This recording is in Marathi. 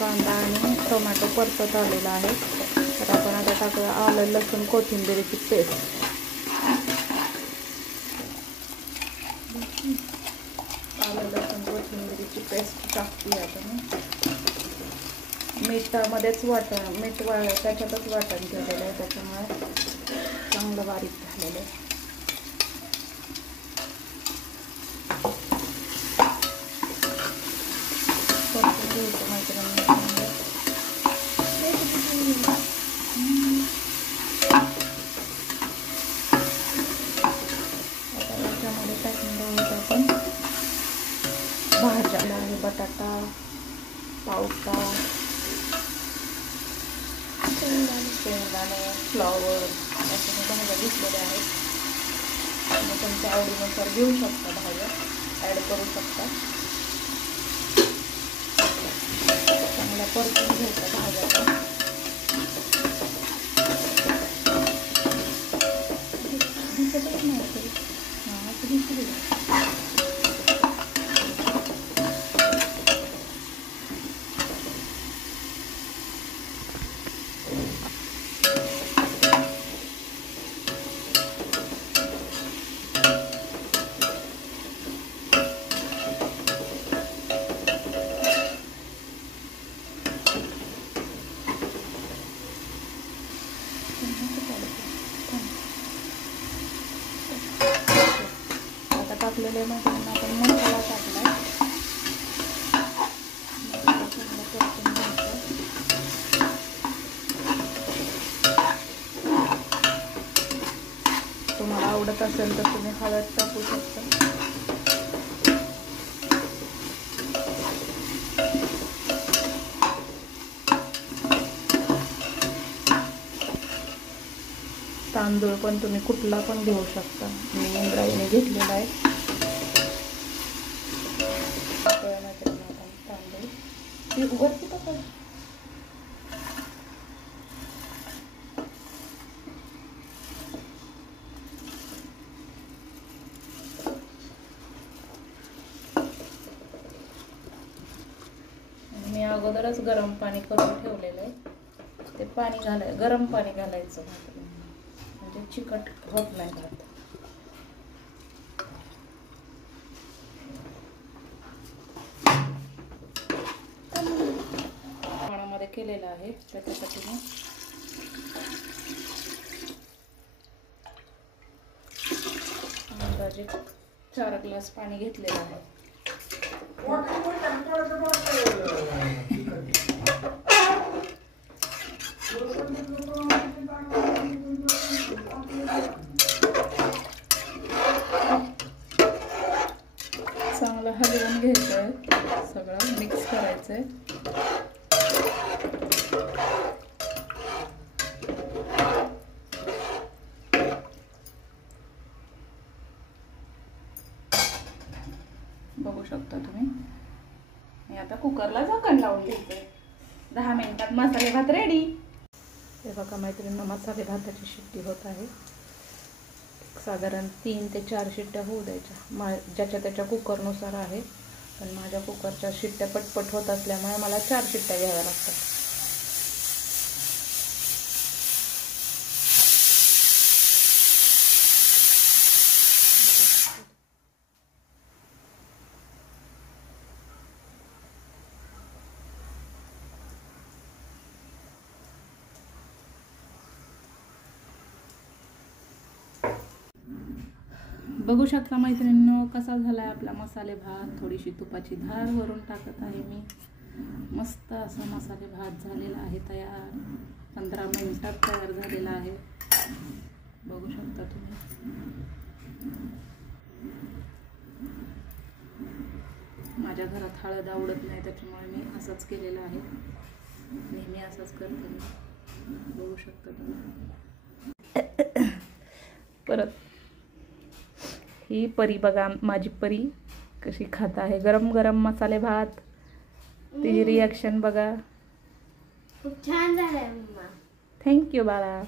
कांदा आणि टोमॅटो परतत आलेला आहे. तर आपण आता टाकूया आलं लसूण कोथिंबीरची पेस्ट. आलं लसूण कोथिंबीरची पेस्ट टाकूया आपण. मीठामध्येच मीठ त्याच्यातच वाटण केलेलं आहे, त्याच्यामुळे चांगलं बारीक झालेलं आहे. याच्यामध्ये टाकणार आहोत आपण भाज्याला आहे, बटाटा, पावटा, शेंगदाणे, फ्लॉवर असे मी भाज्या घेतलेल्या आहेत. तुम्ही तुमच्या आवडीनुसार घेऊ शकता, भाज्या ॲड करू शकता. चांगल्या परतून घ्यायच्या भाज्या. आता टाकलेले मध्ये आपण मसाला टाकला. तुम्हाला आवडत असेल तर तुम्ही हळद टाकू शकता. तांदूळ पण तुम्ही कुठला पण घेऊ शकता. मी इंद्रायणी घेतलेला आहे. तांदूळ वरती टाका. मी अगोदरच गरम पाणी करून ठेवलेलं आहे. ते पाणी गरम पाणी घालायचं, म्हणजे चिकट होत नाही भात. पाण्यामध्ये केलेलं आहे, त्याच्यासाठी मी अंदाजे 4 ग्लास पाणी घेतलेलं आहे. चांगलं हलवून घ्यायचंय, सगळं मिक्स करायचंय. बघू शकता तुम्ही. मी आता कुकरला झाकण लावून घ्यायचंय. 10 मिनिटात मसाले भात रेडी. हे बघा मैत्रिणींनो, मसाले भाताची शिट्टी होत आहे. साधारण 3 ते 4 शिट्ट्या होऊ द्यायच्या. ज्याच्या त्याच्या कुकरनुसार आहे, पण माझ्या कुकरच्या शिट्ट्या पटपट होत असल्यामुळे मला 4 शिट्ट्या घ्याव्या लागतात. बघू शकता मैत्रिणींनो कसा झाला आहे आपला मसाले भात. थोडीशी तुपाची धार वरून टाकत आहे मी. मस्त असा मसाले भात झालेला आहे तयार. 15 मिनिटात तयार झालेला आहे. बघू शकता तुम्ही. माझ्या घरात हळद आवडत नाही त्याच्यामुळे मी असंच केलेलं आहे. नेहमी असंच करते मी. बघू शकता तुम्ही. परत ही परी बघा, माझी परी कशी खात आहे गरम गरम मसाले भात. तिची रिॲक्शन बघा. खूप छान झालंय मम्मा. थँक्यू बाळा.